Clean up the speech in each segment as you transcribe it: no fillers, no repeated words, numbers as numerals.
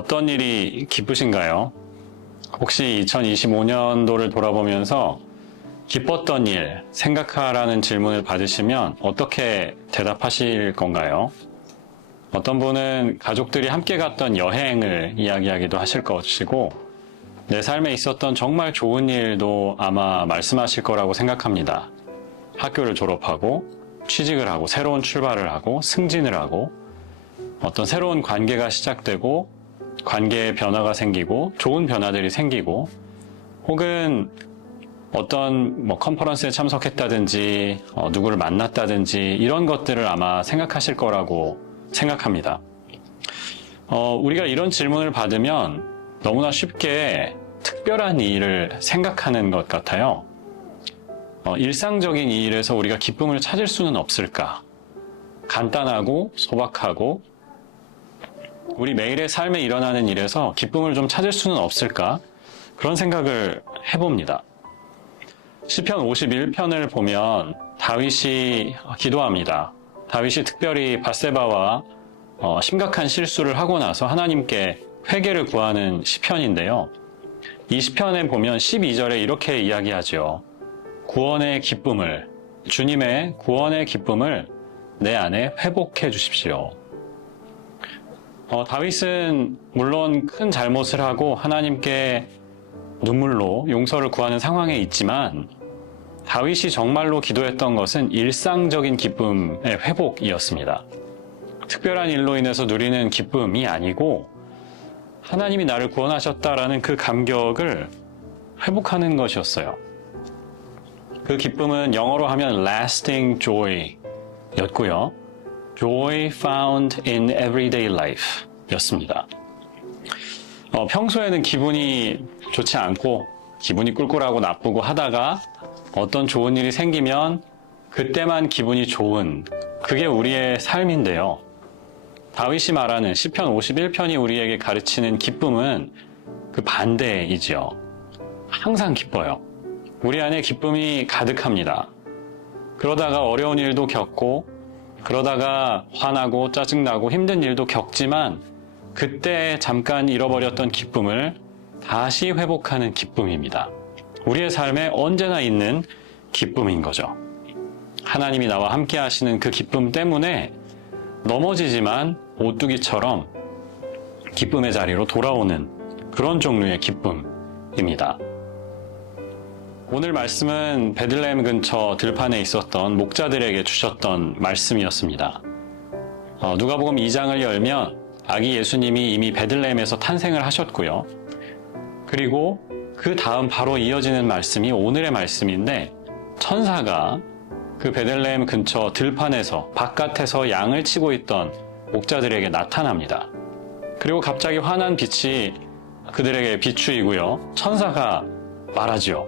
어떤 일이 기쁘신가요? 혹시 2025년도를 돌아보면서 기뻤던 일, 생각하라는 질문을 받으시면 어떻게 대답하실 건가요? 어떤 분은 가족들이 함께 갔던 여행을 이야기하기도 하실 것이고, 내 삶에 있었던 정말 좋은 일도 아마 말씀하실 거라고 생각합니다. 학교를 졸업하고, 취직을 하고, 새로운 출발을 하고, 승진을 하고, 어떤 새로운 관계가 시작되고, 관계에 변화가 생기고, 좋은 변화들이 생기고, 혹은 어떤 컨퍼런스에 참석했다든지, 누구를 만났다든지, 이런 것들을 아마 생각하실 거라고 생각합니다. 우리가 이런 질문을 받으면 너무나 쉽게 특별한 일을 생각하는 것 같아요. 일상적인 이 일에서 우리가 기쁨을 찾을 수는 없을까? 간단하고 소박하고 우리 매일의 삶에 일어나는 일에서 기쁨을 좀 찾을 수는 없을까? 그런 생각을 해봅니다. 시편 51편을 보면 다윗이 기도합니다. 다윗이 특별히 밧세바와 심각한 실수를 하고 나서 하나님께 회개를 구하는 시편인데요. 이 시편에 보면 12절에 이렇게 이야기하죠. 구원의 기쁨을, 주님의 구원의 기쁨을 내 안에 회복해 주십시오. 다윗은 물론 큰 잘못을 하고 하나님께 눈물로 용서를 구하는 상황에 있지만 다윗이 정말로 기도했던 것은 일상적인 기쁨의 회복이었습니다. 특별한 일로 인해서 누리는 기쁨이 아니고 하나님이 나를 구원하셨다라는 그 감격을 회복하는 것이었어요. 그 기쁨은 영어로 하면 lasting joy 였고요. Joy found in everyday life 였습니다. 평소에는 기분이 좋지 않고 기분이 꿀꿀하고 나쁘고 하다가 어떤 좋은 일이 생기면 그때만 기분이 좋은 그게 우리의 삶인데요. 다윗이 말하는 시편 51편이 우리에게 가르치는 기쁨은 그 반대이지요. 항상 기뻐요. 우리 안에 기쁨이 가득합니다. 그러다가 어려운 일도 겪고 그러다가 화나고 짜증나고 힘든 일도 겪지만 그때 잠깐 잃어버렸던 기쁨을 다시 회복하는 기쁨입니다. 우리의 삶에 언제나 있는 기쁨인 거죠. 하나님이 나와 함께 하시는 그 기쁨 때문에 넘어지지만 오뚜기처럼 기쁨의 자리로 돌아오는 그런 종류의 기쁨입니다. 오늘 말씀은 베들레헴 근처 들판에 있었던 목자들에게 주셨던 말씀이었습니다. 누가복음 2장을 열면 아기 예수님이 이미 베들레헴에서 탄생을 하셨고요. 그리고 그 다음 바로 이어지는 말씀이 오늘의 말씀인데 천사가 그 베들레헴 근처 들판에서 바깥에서 양을 치고 있던 목자들에게 나타납니다. 그리고 갑자기 환한 빛이 그들에게 비추이고요. 천사가 말하죠.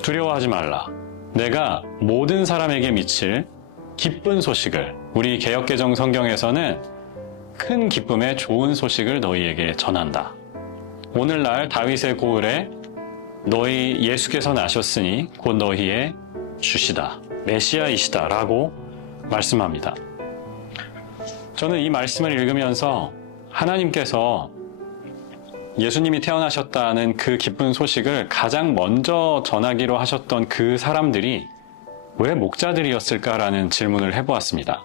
두려워하지 말라. 내가 모든 사람에게 미칠 기쁜 소식을, 우리 개역개정 성경에서는 큰 기쁨의 좋은 소식을 너희에게 전한다. 오늘날 다윗의 고을에 너희 예수께서 나셨으니 곧 너희의 주시다, 메시아이시다 라고 말씀합니다. 저는 이 말씀을 읽으면서 하나님께서 예수님이 태어나셨다는 그 기쁜 소식을 가장 먼저 전하기로 하셨던 그 사람들이 왜 목자들이었을까라는 질문을 해보았습니다.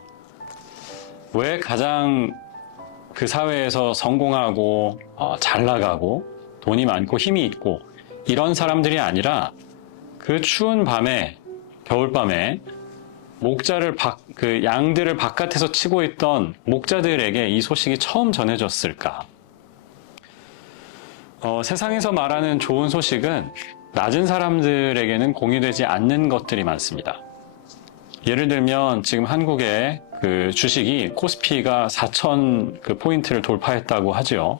왜 가장 그 사회에서 성공하고 잘 나가고 돈이 많고 힘이 있고 이런 사람들이 아니라 그 추운 밤에, 겨울밤에 그 양들을 바깥에서 치고 있던 목자들에게 이 소식이 처음 전해졌을까? 세상에서 말하는 좋은 소식은 낮은 사람들에게는 공유되지 않는 것들이 많습니다. 예를 들면 지금 한국의 그 주식이 코스피가 4,000 그 포인트를 돌파했다고 하죠.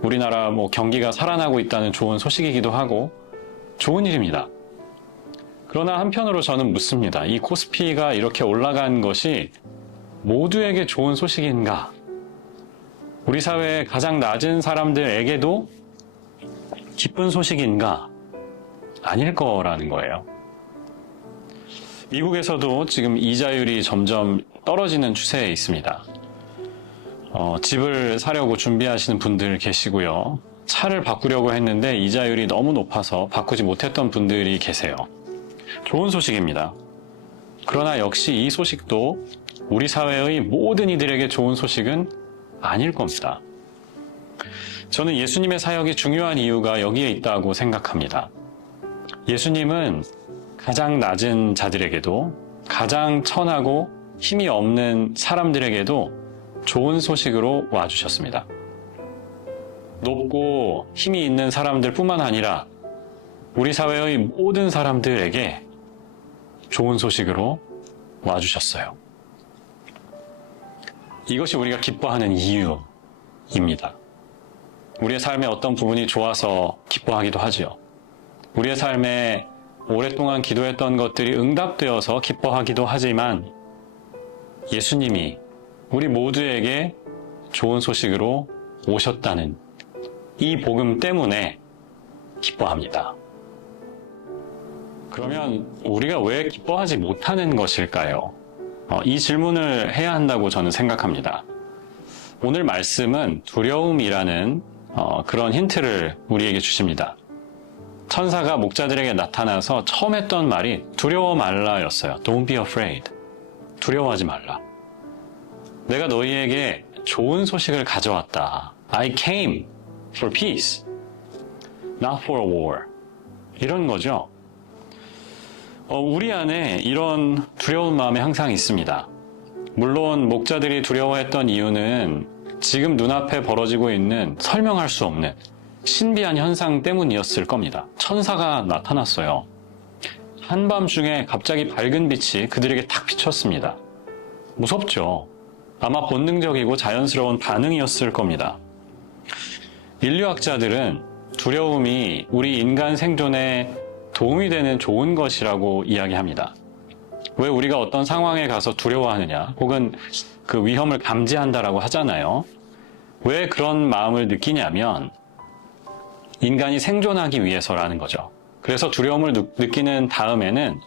우리나라 경기가 살아나고 있다는 좋은 소식이기도 하고 좋은 일입니다. 그러나 한편으로 저는 묻습니다. 이 코스피가 이렇게 올라간 것이 모두에게 좋은 소식인가? 우리 사회의 가장 낮은 사람들에게도 기쁜 소식인가? 아닐 거라는 거예요. 미국에서도 지금 이자율이 점점 떨어지는 추세에 있습니다. 집을 사려고 준비하시는 분들 계시고요. 차를 바꾸려고 했는데 이자율이 너무 높아서 바꾸지 못했던 분들이 계세요. 좋은 소식입니다. 그러나 역시 이 소식도 우리 사회의 모든 이들에게 좋은 소식은 아닐 겁니다. 저는 예수님의 사역이 중요한 이유가 여기에 있다고 생각합니다. 예수님은 가장 낮은 자들에게도, 가장 천하고 힘이 없는 사람들에게도 좋은 소식으로 와주셨습니다. 높고 힘이 있는 사람들 뿐만 아니라 우리 사회의 모든 사람들에게 좋은 소식으로 와주셨어요. 이것이 우리가 기뻐하는 이유입니다. 우리의 삶의 어떤 부분이 좋아서 기뻐하기도 하지요. 우리의 삶에 오랫동안 기도했던 것들이 응답되어서 기뻐하기도 하지만 예수님이 우리 모두에게 좋은 소식으로 오셨다는 이 복음 때문에 기뻐합니다. 그러면 우리가 왜 기뻐하지 못하는 것일까요? 이 질문을 해야 한다고 저는 생각합니다. 오늘 말씀은 두려움이라는 그런 힌트를 우리에게 주십니다. 천사가 목자들에게 나타나서 처음 했던 말이 두려워 말라였어요. Don't be afraid. 두려워하지 말라. 내가 너희에게 좋은 소식을 가져왔다. I came for peace, not for war. 이런 거죠. 우리 안에 이런 두려운 마음이 항상 있습니다. 물론 목자들이 두려워했던 이유는 지금 눈앞에 벌어지고 있는 설명할 수 없는 신비한 현상 때문이었을 겁니다. 천사가 나타났어요. 한밤중에 갑자기 밝은 빛이 그들에게 탁 비쳤습니다. 무섭죠. 아마 본능적이고 자연스러운 반응이었을 겁니다. 인류학자들은 두려움이 우리 인간 생존에 도움이 되는 좋은 것이라고 이야기합니다. 왜 우리가 어떤 상황에 가서 두려워하느냐, 혹은 그 위험을 감지한다라고 하잖아요. 왜 그런 마음을 느끼냐면 인간이 생존하기 위해서라는 거죠. 그래서 두려움을 느끼는 다음에는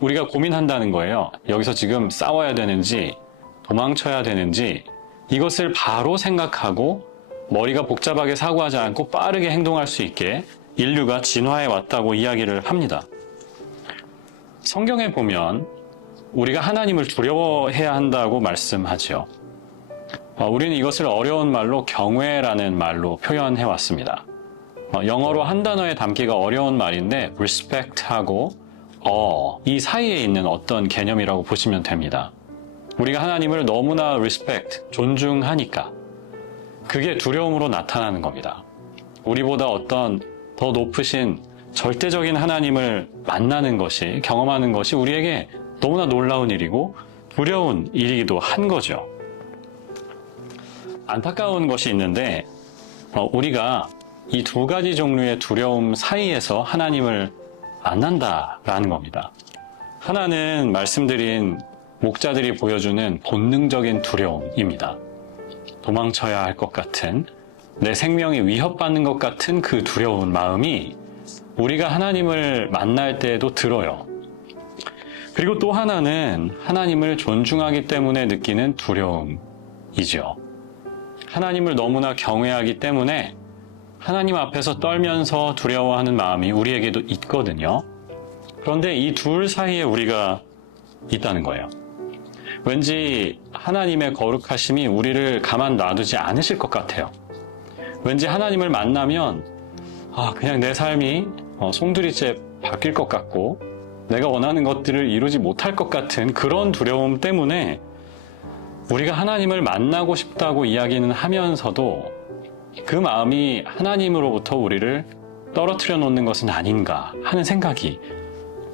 우리가 고민한다는 거예요. 여기서 지금 싸워야 되는지 도망쳐야 되는지 이것을 바로 생각하고 머리가 복잡하게 사고하지 않고 빠르게 행동할 수 있게 인류가 진화해 왔다고 이야기를 합니다. 성경에 보면 우리가 하나님을 두려워해야 한다고 말씀하죠. 우리는 이것을 어려운 말로 경외라는 말로 표현해 왔습니다. 영어로 한 단어에 담기가 어려운 말인데 respect하고 이 사이에 있는 어떤 개념이라고 보시면 됩니다. 우리가 하나님을 너무나 respect, 존중하니까 그게 두려움으로 나타나는 겁니다. 우리보다 어떤 더 높으신 절대적인 하나님을 만나는 것이, 경험하는 것이 우리에게 너무나 놀라운 일이고 두려운 일이기도 한 거죠. 안타까운 것이 있는데 우리가 이 두 가지 종류의 두려움 사이에서 하나님을 만난다라는 겁니다. 하나는 말씀드린 목자들이 보여주는 본능적인 두려움입니다. 도망쳐야 할 것 같은, 내 생명이 위협받는 것 같은 그 두려운 마음이 우리가 하나님을 만날 때에도 들어요. 그리고 또 하나는 하나님을 존중하기 때문에 느끼는 두려움이죠. 하나님을 너무나 경외하기 때문에 하나님 앞에서 떨면서 두려워하는 마음이 우리에게도 있거든요. 그런데 이 둘 사이에 우리가 있다는 거예요. 왠지 하나님의 거룩하심이 우리를 가만 놔두지 않으실 것 같아요. 왠지 하나님을 만나면 그냥 내 삶이 송두리째 바뀔 것 같고 내가 원하는 것들을 이루지 못할 것 같은 그런 두려움 때문에 우리가 하나님을 만나고 싶다고 이야기는 하면서도 그 마음이 하나님으로부터 우리를 떨어뜨려 놓는 것은 아닌가 하는 생각이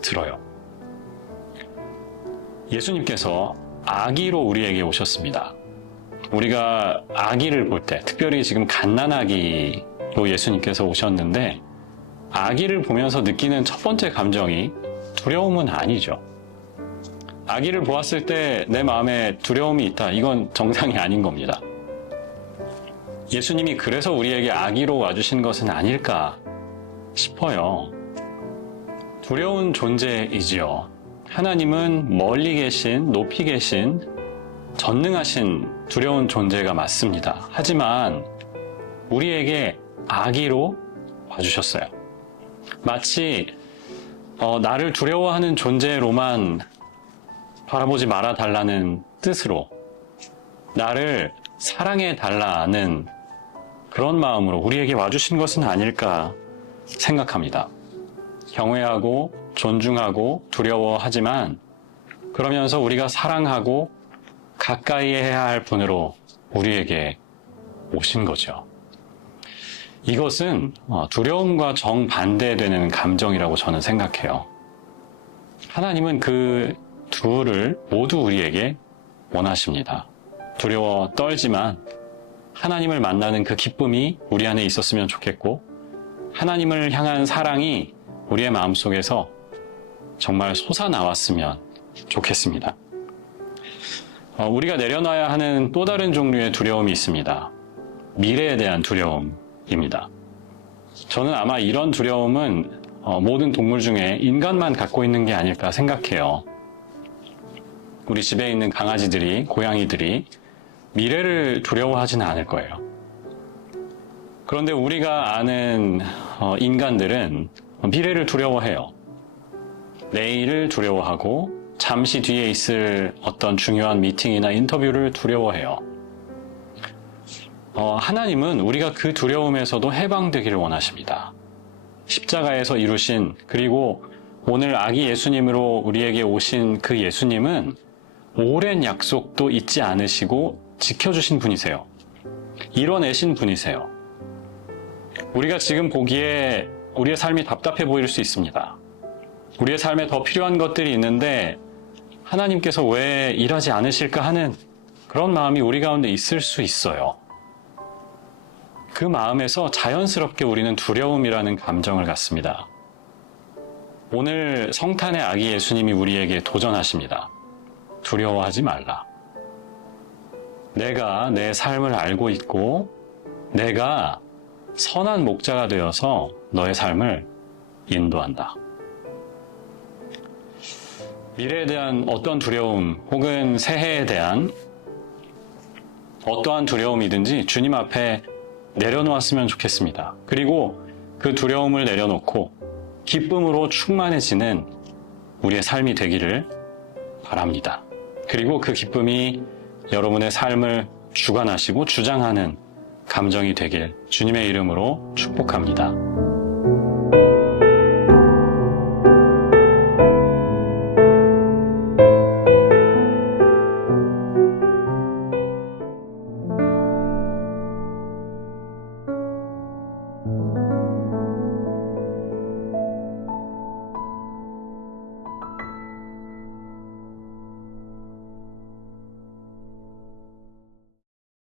들어요. 예수님께서 아기로 우리에게 오셨습니다. 우리가 아기를 볼 때, 특별히 지금 갓난아기로 예수님께서 오셨는데 아기를 보면서 느끼는 첫 번째 감정이 두려움은 아니죠. 아기를 보았을 때 내 마음에 두려움이 있다. 이건 정상이 아닌 겁니다. 예수님이 그래서 우리에게 아기로 와주신 것은 아닐까 싶어요. 두려운 존재이지요. 하나님은 멀리 계신, 높이 계신 전능하신 두려운 존재가 맞습니다. 하지만 우리에게 아기로 봐주셨어요. 마치 나를 두려워하는 존재로만 바라보지 말아달라는 뜻으로 나를 사랑해달라는 그런 마음으로 우리에게 와주신 것은 아닐까 생각합니다. 경외하고 존중하고 두려워하지만 그러면서 우리가 사랑하고 가까이 해야 할 분으로 우리에게 오신 거죠. 이것은 두려움과 정반대되는 감정이라고 저는 생각해요. 하나님은 그 둘을 모두 우리에게 원하십니다. 두려워 떨지만 하나님을 만나는 그 기쁨이 우리 안에 있었으면 좋겠고, 하나님을 향한 사랑이 우리의 마음속에서 정말 솟아나왔으면 좋겠습니다. 우리가 내려놔야 하는 또 다른 종류의 두려움이 있습니다. 미래에 대한 두려움입니다. 저는 아마 이런 두려움은 모든 동물 중에 인간만 갖고 있는 게 아닐까 생각해요. 우리 집에 있는 강아지들이, 고양이들이 미래를 두려워하지는 않을 거예요. 그런데 우리가 아는 인간들은 미래를 두려워해요. 내일을 두려워하고 잠시 뒤에 있을 어떤 중요한 미팅이나 인터뷰를 두려워해요. 하나님은 우리가 그 두려움에서도 해방되기를 원하십니다. 십자가에서 이루신, 그리고 오늘 아기 예수님으로 우리에게 오신 그 예수님은 오랜 약속도 잊지 않으시고 지켜주신 분이세요. 이뤄내신 분이세요. 우리가 지금 보기에 우리의 삶이 답답해 보일 수 있습니다. 우리의 삶에 더 필요한 것들이 있는데 하나님께서 왜 일하지 않으실까 하는 그런 마음이 우리 가운데 있을 수 있어요. 그 마음에서 자연스럽게 우리는 두려움이라는 감정을 갖습니다. 오늘 성탄의 아기 예수님이 우리에게 도전하십니다. 두려워하지 말라. 내가 내 삶을 알고 있고 내가 선한 목자가 되어서 너의 삶을 인도한다. 미래에 대한 어떤 두려움 혹은 새해에 대한 어떠한 두려움이든지 주님 앞에 내려놓았으면 좋겠습니다. 그리고 그 두려움을 내려놓고 기쁨으로 충만해지는 우리의 삶이 되기를 바랍니다. 그리고 그 기쁨이 여러분의 삶을 주관하시고 주장하는 감정이 되길 주님의 이름으로 축복합니다.